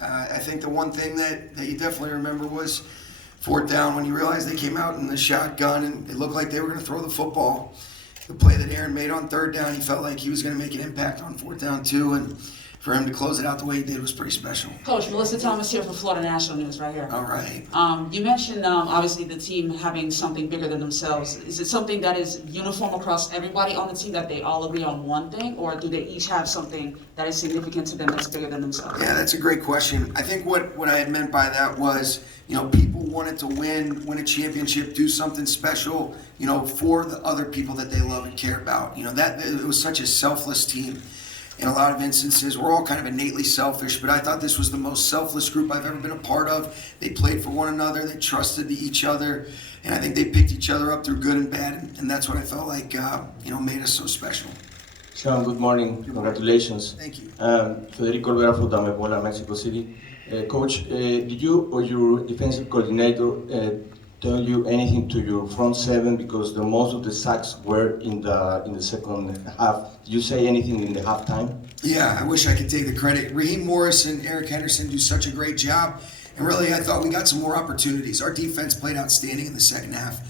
I think the one thing that you definitely remember was fourth down when you realized they came out in the shotgun and it looked like they were going to throw the football. The play that Aaron made on third down, he felt like he was going to make an impact on fourth down too, and for him to close it out the way he did was pretty special. Coach, Melissa Thomas here for Florida National News right here. All right. You mentioned obviously the team having something bigger than themselves. Is it something that is uniform across everybody on the team, that they all agree on one thing, or do they each have something that is significant to them that's bigger than themselves? Yeah, that's a great question. I think what I had meant by that was, people wanted to win a championship, do something special, for the other people that they love and care about. That it was such a selfless team. In a lot of instances, we're all kind of innately selfish, but I thought this was the most selfless group I've ever been a part of. They played for one another, they trusted each other, and I think they picked each other up through good and bad, and that's what I felt like, made us so special. Sean, good morning. Congratulations. Thank you. Federico Olvera from Damepola, Mexico City. Coach, did you or your defensive coordinator tell you anything to your front seven, because the most of the sacks were in the second half? Did you say anything in the halftime? Yeah, I wish I could take the credit. Raheem Morris and Eric Henderson do such a great job, and really I thought we got some more opportunities. Our defense played outstanding in the second half.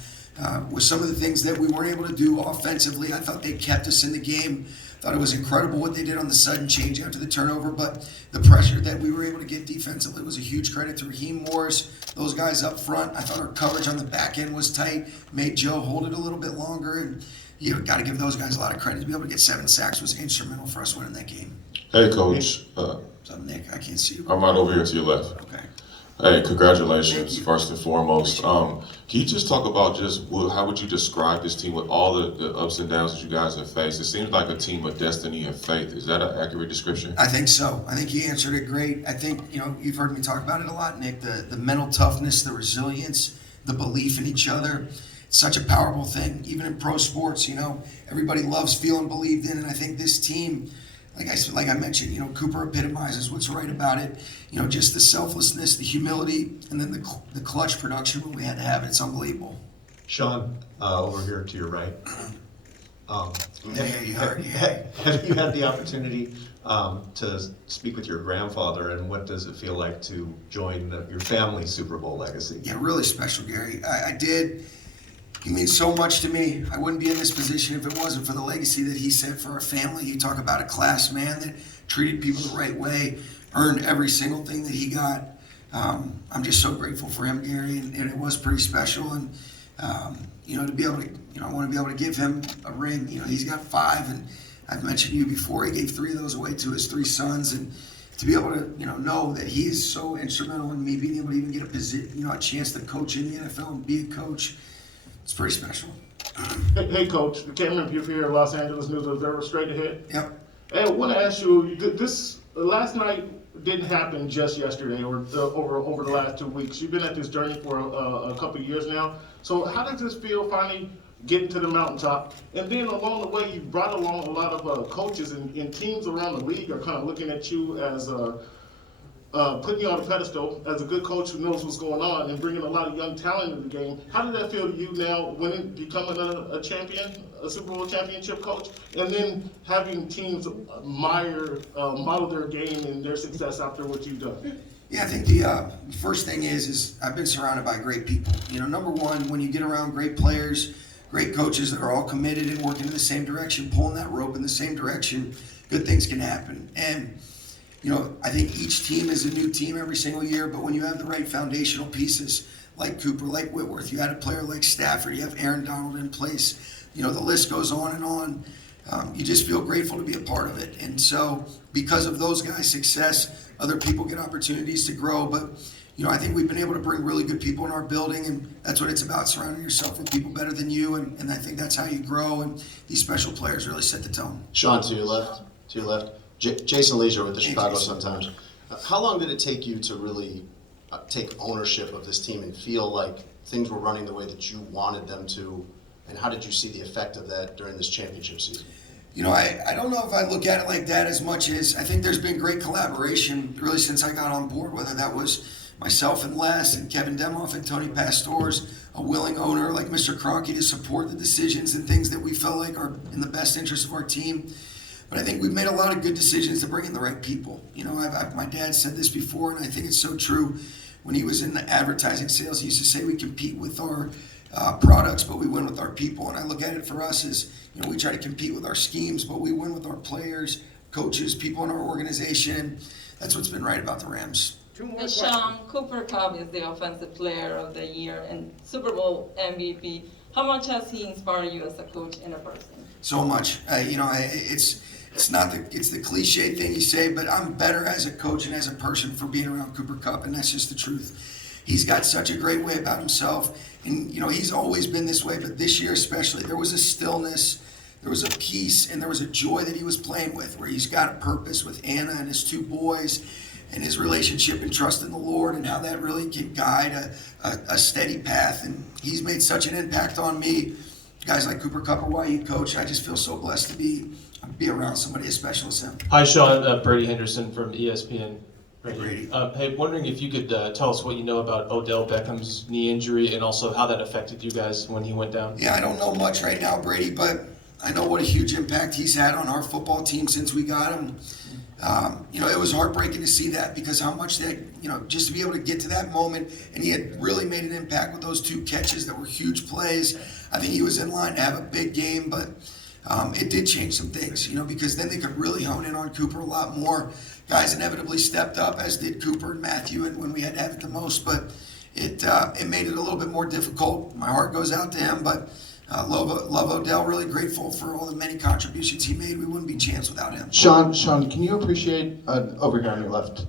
With some of the things that we weren't able to do offensively, I thought they kept us in the game. Thought it was incredible what they did on the sudden change after the turnover, but the pressure that we were able to get defensively was a huge credit to Raheem Morris, those guys up front. I thought our coverage on the back end was tight, made Joe hold it a little bit longer, and you got to give those guys a lot of credit. To be able to get 7 sacks was instrumental for us winning that game. Hey, Coach. What's up, Nick? I can't see you. I'm right over here to your left. Okay. Hey, congratulations, first and foremost. Can you just talk about how would you describe this team with all the ups and downs that you guys have faced? It seems like a team of destiny and faith. Is that an accurate description? I think so. I think you answered it great. I think, you've heard me talk about it a lot, Nick, the mental toughness, the resilience, the belief in each other. It's such a powerful thing. Even in pro sports, everybody loves feeling believed in, and I think this team, like I mentioned, Cooper epitomizes what's right about it. Just the selflessness, the humility, and then the clutch production when we had to have it. It's unbelievable. Sean, over here to your right. You heard. Have you had the opportunity to speak with your grandfather, and what does it feel like to join your family's Super Bowl legacy? Yeah, really special, Gary. I did. He means so much to me. I wouldn't be in this position if it wasn't for the legacy that he set for our family. You talk about a class man that treated people the right way, earned every single thing that he got. I'm just so grateful for him, Gary, and it was pretty special. And to be able to, I want to be able to give him a ring. He's got 5, and I've mentioned to you before, he gave 3 of those away to his 3 sons, and to be able to, know that he is so instrumental in me being able to even get a chance to coach in the NFL and be a coach. It's pretty special. Hey, Coach. Cameron Pugh here, Los Angeles News Observer, straight ahead. Yep. Hey, I want to ask you, this last night didn't happen just yesterday or over the last 2 weeks. You've been at this journey for a couple of years now. So how does this feel finally getting to the mountaintop? And then along the way, you brought along a lot of coaches and teams around the league are kind of looking at you as putting you on a pedestal as a good coach who knows what's going on and bringing a lot of young talent into the game. How did that feel to you now, becoming a champion, a Super Bowl championship coach, and then having teams model their game and their success after what you've done? Yeah, I think the first thing is I've been surrounded by great people. Number one, when you get around great players, great coaches that are all committed and working in the same direction, pulling that rope in the same direction, good things can happen. And I think each team is a new team every single year, but when you have the right foundational pieces like Cooper, like Whitworth, you had a player like Stafford, you have Aaron Donald in place, the list goes on and on. You just feel grateful to be a part of it. And so because of those guys' success, other people get opportunities to grow. But, I think we've been able to bring really good people in our building, and that's what it's about, surrounding yourself with people better than you. And I think that's how you grow, and these special players really set the tone. Sean, to your left. Jason Leisure with the Chicago Sun-Times. How long did it take you to really take ownership of this team and feel like things were running the way that you wanted them to, and how did you see the effect of that during this championship season? I don't know if I look at it like that as much as I think there's been great collaboration really since I got on board, whether that was myself and Les and Kevin Demoff and Tony Pastors, a willing owner like Mr. Kroenke to support the decisions and things that we felt like are in the best interest of our team. But I think we've made a lot of good decisions to bring in the right people. You know, my dad said this before, and I think it's so true. When he was in the advertising sales, he used to say we compete with our products, but we win with our people. And I look at it for us as, you know, we try to compete with our schemes, but we win with our players, coaches, people in our organization. That's what's been right about the Rams. Two more questions. Sean, Cooper Cup is the Offensive Player of the Year and Super Bowl MVP. How much has he inspired you as a coach and a person? So much. You know, it's the cliche thing you say, but I'm better as a coach and as a person for being around Cooper Kupp, and that's just the truth. He's got such a great way about himself, and you know, he's always been this way, but this year especially, there was a stillness, there was a peace, and there was a joy that he was playing with, where he's got a purpose with Anna and his two boys, and his relationship and trust in the Lord, and how that really can guide a steady path. And he's made such an impact on me. Guys like Cooper Kupp are why you coach. I just feel so blessed to be around somebody as special as him. Hi, Sean. Brady Henderson from ESPN. Hey, Brady. Hey, wondering if you could tell us what you know about Odell Beckham's knee injury and also how that affected you guys when he went down. Yeah, I don't know much right now, Brady, but I know what a huge impact he's had on our football team since we got him. You know, it was heartbreaking to see that, because how much that, you know, just to be able to get to that moment, and he had really made an impact with those two catches that were huge plays. I think he was in line to have a big game, but it did change some things, you know, because then they could really hone in on Cooper a lot more. Guys inevitably stepped up, as did Cooper and Matthew, and when we had to have it the most, but it made it a little bit more difficult. My heart goes out to him, but love Odell, really grateful for all the many contributions he made. We wouldn't be champs without him. Sean, can you appreciate, over here on your left,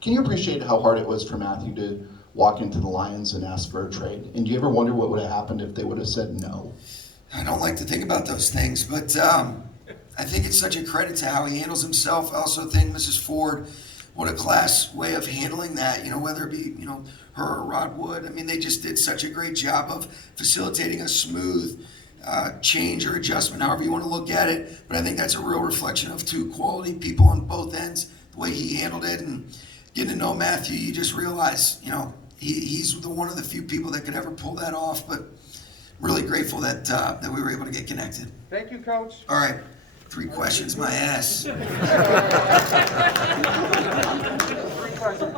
can you appreciate how hard it was for Matthew to walk into the Lions and ask for a trade? And do you ever wonder what would have happened if they would have said no? I don't like to think about those things, but I think it's such a credit to how he handles himself. I also think Mrs. Ford, what a class way of handling that, you know, whether it be, you know, her or Rod Wood. I mean, they just did such a great job of facilitating a smooth change or adjustment, however you want to look at it. But I think that's a real reflection of two quality people on both ends, the way he handled it. And getting to know Matthew, you just realize, you know, he's one of the few people that could ever pull that off. But really grateful that we were able to get connected. Thank you, Coach. All right, 3 questions, my ass. 3 questions.